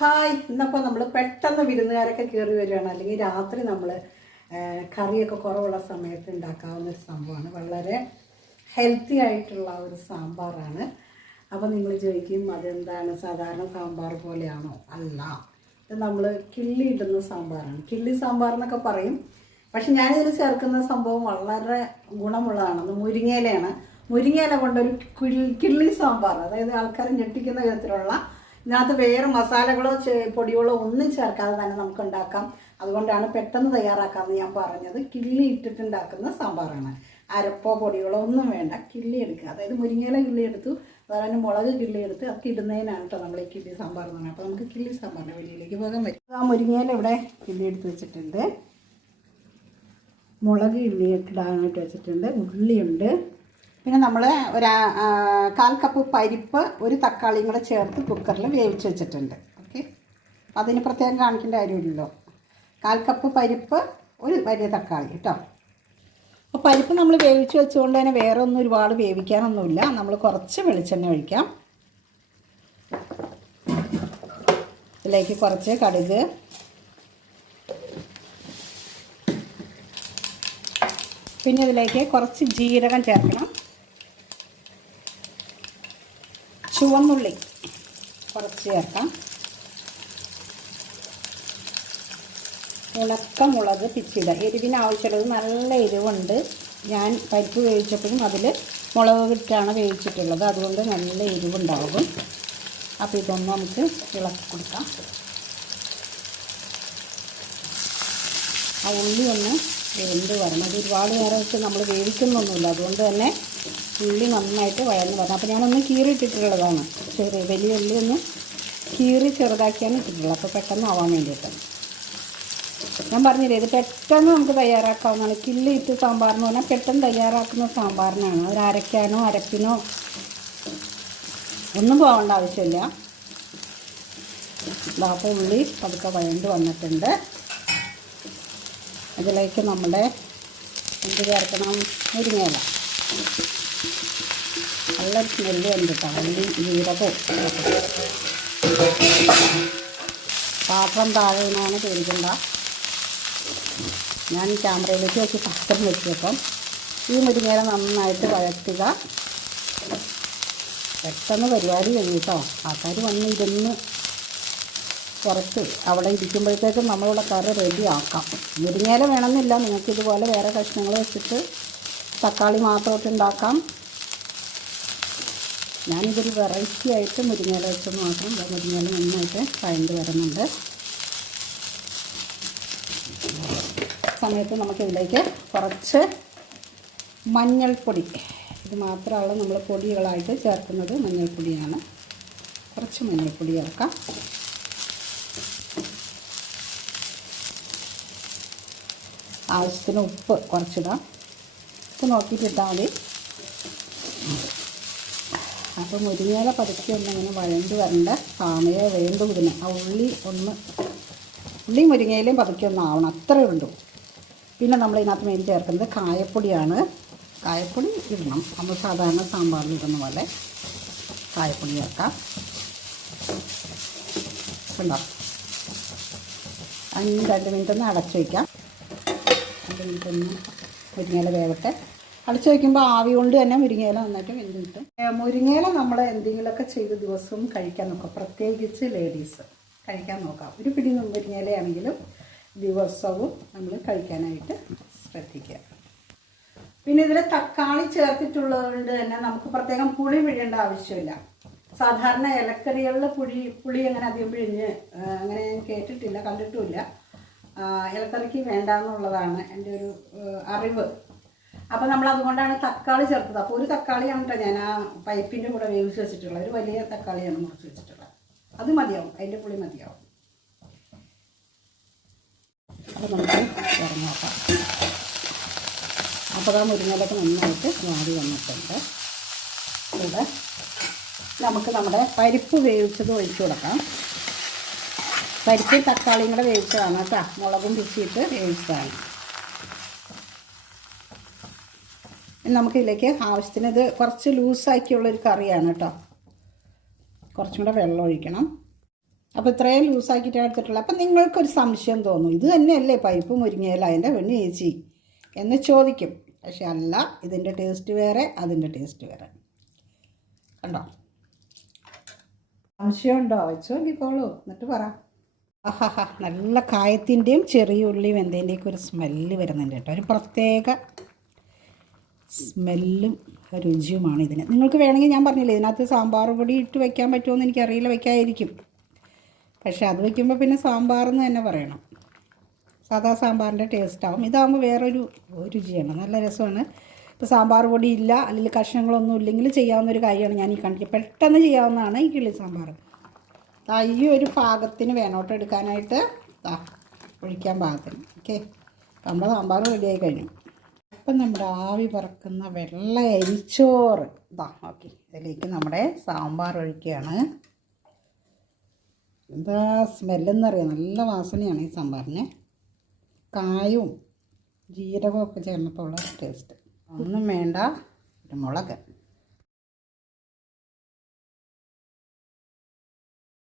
Hi, ഇന്നപ്പോൾ നമ്മൾ പെട്ടെന്ന് വിരുന്നുകാരൊക്കെ കയറി വരികയാണ്, അല്ലെങ്കിൽ രാത്രി നമ്മൾ കറിയൊക്കെ കുറവുള്ള സമയത്ത് ഉണ്ടാക്കാവുന്ന ഒരു സംഭവമാണ്. വളരെ ഹെൽത്തി ആയിട്ടുള്ള ഒരു സാമ്പാറാണ്. അപ്പോൾ നിങ്ങൾ ചോദിക്കും അതെന്താണ്, സാധാരണ സാമ്പാർ പോലെയാണോ? അല്ല, ഇത് നമ്മൾ കിള്ളി ഇടുന്ന സാമ്പാറാണ്. കിള്ളി സാമ്പാർ എന്നൊക്കെ പറയും. പക്ഷെ ഞാനിതിൽ ചേർക്കുന്ന സംഭവം വളരെ ഗുണമുള്ളതാണ്. അത് മുരിങ്ങയിലയാണ്. മുരിങ്ങയില കൊണ്ടൊരു കിള്ളി സാമ്പാർ, അതായത് ആൾക്കാരെ ഞെട്ടിക്കുന്ന വിധത്തിലുള്ള, ഇതിനകത്ത് വേറെ മസാലകളോ പൊടികളോ ഒന്നും ചേർക്കാതെ തന്നെ നമുക്ക് ഉണ്ടാക്കാം. അതുകൊണ്ടാണ് പെട്ടെന്ന് തയ്യാറാക്കാമെന്ന് ഞാൻ പറഞ്ഞത്. കിള്ളി ഇട്ടിട്ടുണ്ടാക്കുന്ന സാമ്പാറാണ്. അരപ്പോ പൊടികളോ ഒന്നും വേണ്ട, കിള്ളി എടുക്കുക. അതായത് മുരിങ്ങയില കിള്ളി എടുത്തു, അതുപോലെ മുളക് കിള്ളി എടുത്ത് അതൊക്കെ ഇടുന്നതിനാണ് കേട്ടോ നമ്മൾ ഈ കിള്ളി സാമ്പാർ എന്ന് പറയുന്നത്. അപ്പോൾ നമുക്ക് കിള്ളി സാമ്പാറിൻ്റെ വെളിയിലേക്ക് പോകാൻ പറ്റും. ആ മുരിങ്ങയില ഇവിടെ കിള്ളി എടുത്ത് വെച്ചിട്ടുണ്ട്, മുളക് കിള്ളി ഇടാനായിട്ട് വെച്ചിട്ടുണ്ട്, ഉള്ളിയുണ്ട്, പിന്നെ നമ്മൾ ഒരു 1/4 കപ്പ് പരിപ്പ്, ഒരു തക്കാളിയും കൂടെ ചേർത്ത് കുക്കറിൽ വേവിച്ച് വെച്ചിട്ടുണ്ട്. ഓക്കെ, അതിന് പ്രത്യേകം കാണിക്കേണ്ട കാര്യമില്ലല്ലോ. 1/4 കപ്പ് പരിപ്പ്, ഒരു വലിയ തക്കാളി കേട്ടോ. അപ്പോൾ പരിപ്പ് നമ്മൾ വേവിച്ച് വെച്ചുകൊണ്ട് തന്നെ വേറെ ഒന്നും ഒരുപാട് വേവിക്കാനൊന്നുമില്ല. നമ്മൾ കുറച്ച് വെളിച്ചെണ്ണ ഒഴിക്കാം. ഇതിലേക്ക് കുറച്ച് കടുക്, പിന്നെ ഇതിലേക്ക് കുറച്ച് ജീരകം ചേർക്കണം, ചുവന്നുള്ളി കുറച്ച് ചേർക്കാം, ഉണക്കമുളക് പിച്ചിടുക. എരിവിന് ആവശ്യമുള്ളത് നല്ല എരിവുണ്ട്. ഞാൻ പരിപ്പ് വേവിച്ചപ്പോഴും അതിൽ മുളക് ഇട്ടാണ് വേവിച്ചിട്ടുള്ളത്, അതുകൊണ്ട് നല്ല എരിവുണ്ടാകും. അപ്പോൾ ഇതൊന്ന് നമുക്ക് ഇളക്കി കൊടുക്കാം. ആ ഉള്ളി ഒന്ന് വെന്ത് വരണം. അത് ഒരുപാട് നേരം വെച്ച് നമ്മൾ വേവിക്കുന്നൊന്നുമില്ല, അതുകൊണ്ട് തന്നെ ഉള്ളി നന്നായിട്ട് വഴന്ന് വരണം. അപ്പോൾ ഞാനൊന്ന് കീറി ഇട്ടിട്ടുള്ളതാണ്, വലിയ ഉള്ളി ഒന്ന് കീറി ചെറുതാക്കിയാണ് ഇട്ടിട്ടുള്ളത്, അപ്പോൾ പെട്ടെന്ന് ആവാൻ വേണ്ടിയിട്ട്. ഞാൻ പറഞ്ഞില്ലേ, ഇത് പെട്ടെന്ന് നമുക്ക് തയ്യാറാക്കാവുന്നതാണ്. കിള്ളി ഇട്ട് സാമ്പാറെന്ന് പറഞ്ഞാൽ പെട്ടെന്ന് തയ്യാറാക്കുന്ന സാമ്പാറിനാണ്. അത് അരയ്ക്കാനോ അരപ്പിനോ ഒന്നും പോകേണ്ട ആവശ്യമില്ല. അപ്പോൾ ഉള്ളി പതുക്കെ വഴണ്ട് വന്നിട്ടുണ്ട്. അതിലേക്ക് നമ്മുടെ എന്ത് ചേർക്കണം? മുരിങ്ങയില. നല്ല സ്മെല്ല് ഉണ്ട് കേട്ടോ. ഉള്ളി ജീരകവും. പാത്രം താഴെ നിന്നാണ് പേടിക്കണ്ട. ഞാൻ ക്യാമറയിലേക്ക് വെച്ച് പാത്രം വെച്ചപ്പം ഈ മുരിങ്ങയില നന്നായിട്ട് വഴറ്റുക. പെട്ടെന്ന് പരിപാടി കഴിഞ്ഞു കേട്ടോ. ആൾക്കാർ വന്ന് ഇരുന്ന് പുറത്ത് അവിടെ ഇരിക്കുമ്പോഴത്തേക്കും നമ്മളിവിടെ കറി റെഡി ആക്കാം. മുരിങ്ങയില വേണമെന്നില്ല, നിങ്ങൾക്ക് ഇതുപോലെ വേറെ കഷ്ണങ്ങൾ വെച്ചിട്ട് തക്കാളി മാത്രമായിട്ട് ഉണ്ടാക്കാം. ഞാനിതൊരു വെറൈറ്റി ആയിട്ട് മുരിങ്ങയില വെച്ചത് മാത്രം. മുരിങ്ങയില നന്നായിട്ട് വഴണ്ട് വരുന്നുണ്ട്. സമയത്ത് നമുക്കിതിലേക്ക് കുറച്ച് മഞ്ഞൾപ്പൊടി, ഇത് മാത്രമാണ് നമ്മൾ പൊടികളായിട്ട് ചേർക്കുന്നത്, മഞ്ഞൾപ്പൊടിയാണ്. കുറച്ച് മഞ്ഞൾപ്പൊടി ചേർക്കാം. ആവശ്യത്തിന് ഉപ്പ് കുറച്ചിടാം. ഉപ്പ് നോക്കിയിട്ടിട്ടാൽ മതി. അപ്പോൾ മുരിങ്ങയില പതുക്കെ ഒന്നിങ്ങനെ വഴണ്ട് വരേണ്ട സമയം വേണ്ടു. ഇതിന് ആ ഉള്ളി മുരിങ്ങയിലയും പതുക്കെ ഒന്നാവണം, അത്രയേ ഉള്ളൂ. പിന്നെ നമ്മൾ ഇതിനകത്ത് മെയിൻ ചേർക്കുന്നത് കായപ്പൊടിയാണ്. കായപ്പൊടി ഇടണം, നമ്മൾ സാധാരണ സാമ്പാറിൽ ഇടുന്ന പോലെ കായപ്പൊടി ചേർക്കാം. ഉണ്ടോ? 2 മിനിറ്റ് ഒന്ന് അടച്ചു വയ്ക്കാം. 2 മിനിറ്റ് ഒന്ന് മുരിങ്ങയില വേവട്ടെ. അടച്ചു വയ്ക്കുമ്പോൾ ആവി കൊണ്ട് തന്നെ മുരിങ്ങയില നന്നായിട്ട് വെന്ത് കിട്ടും. മുരിങ്ങയില നമ്മൾ എന്തെങ്കിലുമൊക്കെ ചെയ്ത് ദിവസവും കഴിക്കാൻ നോക്കാം, പ്രത്യേകിച്ച് ലേഡീസ് കഴിക്കാൻ നോക്കാം. ഒരു പിടി മുരിങ്ങയിലയാണെങ്കിലും ദിവസവും നമ്മൾ കഴിക്കാനായിട്ട് ശ്രദ്ധിക്കുക. പിന്നെ ഇതിൽ തക്കാളി ചേർത്തിട്ടുള്ളത് കൊണ്ട് തന്നെ നമുക്ക് പ്രത്യേകം പുളി പിഴിയേണ്ട ആവശ്യമില്ല. സാധാരണ ഇലക്കറികളിൽ പുളി അങ്ങനെ അധികം പിഴിഞ്ഞ് അങ്ങനെ ഞാൻ കേട്ടിട്ടില്ല, കണ്ടിട്ടുമില്ല. ഇലക്കറിക്ക് വേണ്ടാന്നുള്ളതാണ് എൻ്റെ ഒരു അറിവ്. അപ്പോൾ നമ്മൾ അതുകൊണ്ടാണ് തക്കാളി ചേർത്തത്. അപ്പോൾ ഒരു തക്കാളിയാണ് കേട്ടോ ഞാൻ ആ പൈപ്പിൻ്റെ കൂടെ വേവിച്ച് വെച്ചിട്ടുള്ളത്. ഒരു വലിയ തക്കാളിയാണ് മുറിച്ച് വെച്ചിട്ടുള്ളത്. അത് മതിയാവും, അതിൻ്റെ പുളി മതിയാവും. അപ്പോൾ നമുക്ക് ഇറങ്ങി നോക്കാം. അപ്പോൾ ആ മുരിങ്ങയിലൊക്കെ നന്നായിട്ട് വാടി വന്നിട്ടുണ്ട്. ഇവിടെ നമുക്ക് നമ്മുടെ പരിപ്പ് വേവിച്ചത് ഒഴിച്ചു കൊടുക്കാം. പരിപ്പ് തക്കാളിയും കൂടെ വേവിച്ചതാണ് കേട്ടോ, മുളകും പിച്ചിയിട്ട് വേവിച്ചതാണ്. നമുക്കിതിലേക്ക് ആവശ്യത്തിന്, ഇത് കുറച്ച് ലൂസാക്കിയുള്ളൊരു കറിയാണ് കേട്ടോ. കുറച്ചും കൂടെ വെള്ളം ഒഴിക്കണം. അപ്പോൾ ഇത്രയും ലൂസാക്കിയിട്ടാണ് എടുത്തിട്ടുള്ളത്. അപ്പം നിങ്ങൾക്കൊരു സംശയം തോന്നും, ഇത് തന്നെയല്ലേ പൈപ്പ് മുരിങ്ങയില എൻ്റെ പെണ്ണ് ചേച്ചി എന്ന് ചോദിക്കും. പക്ഷെ അല്ല, ഇതിൻ്റെ ടേസ്റ്റ് വേറെ, അതിൻ്റെ ടേസ്റ്റ് വേറെ. കണ്ടോ? സംശയമുണ്ടോ? വെച്ച് നോക്കിക്കോളൂ, എന്നിട്ട് പറ. ആഹാ, നല്ല കായത്തിൻ്റെയും ചെറിയ ഉള്ളിയും എന്തേൻ്റെയൊക്കെ ഒരു സ്മെല്ല് വരുന്നുണ്ട് കേട്ടോ. ഒരു പ്രത്യേക സ്മെല്ലും രുചിയുമാണ് ഇതിന്. നിങ്ങൾക്ക് വേണമെങ്കിൽ ഞാൻ പറഞ്ഞില്ലേ, ഇതിനകത്ത് സാമ്പാർ പൊടി ഇട്ട് വയ്ക്കാൻ പറ്റുമോ എനിക്കറിയില്ല, വയ്ക്കാതിരിക്കും. പക്ഷെ അത് വയ്ക്കുമ്പോൾ പിന്നെ സാമ്പാറെന്ന് തന്നെ പറയണം. സാധാ സാമ്പാറിൻ്റെ ടേസ്റ്റാവും. ഇതാകുമ്പോൾ വേറൊരു രുചിയാണ്, നല്ല രസമാണ്. ഇപ്പോൾ സാമ്പാർ പൊടി ഇല്ല, അല്ലെങ്കിൽ കഷ്ണങ്ങളൊന്നും ഇല്ലെങ്കിൽ ചെയ്യാവുന്ന ഒരു കാര്യമാണ് ഞാൻ ഈ കാണിക്കുക. പെട്ടെന്ന് ചെയ്യാവുന്നതാണ് ഈ കിളി സാമ്പാർ. ഈ ഒരു പാകത്തിന് വേണോട്ട് എടുക്കാനായിട്ട് ഒഴിക്കാൻ പാകത്തിന്. ഓക്കെ, നമ്മുടെ സാമ്പാർ റെഡിയായി കഴിഞ്ഞു. അപ്പം നമ്മുടെ ആവി പറക്കുന്ന വെള്ള അരിച്ചോറ് ഓക്കെ, ഇതിലേക്ക് നമ്മുടെ സാമ്പാർ ഒഴിക്കുകയാണ്. എന്താ സ്മെല്ലെന്നറിയാം, നല്ല വാസനയാണ് ഈ സാമ്പാറിന്. കായവും ജീരകവും ഒക്കെ ചേർന്നപ്പോൾ ഉള്ള ടേസ്റ്റ്. ഒന്നും വേണ്ട, ഒരു മുളക്.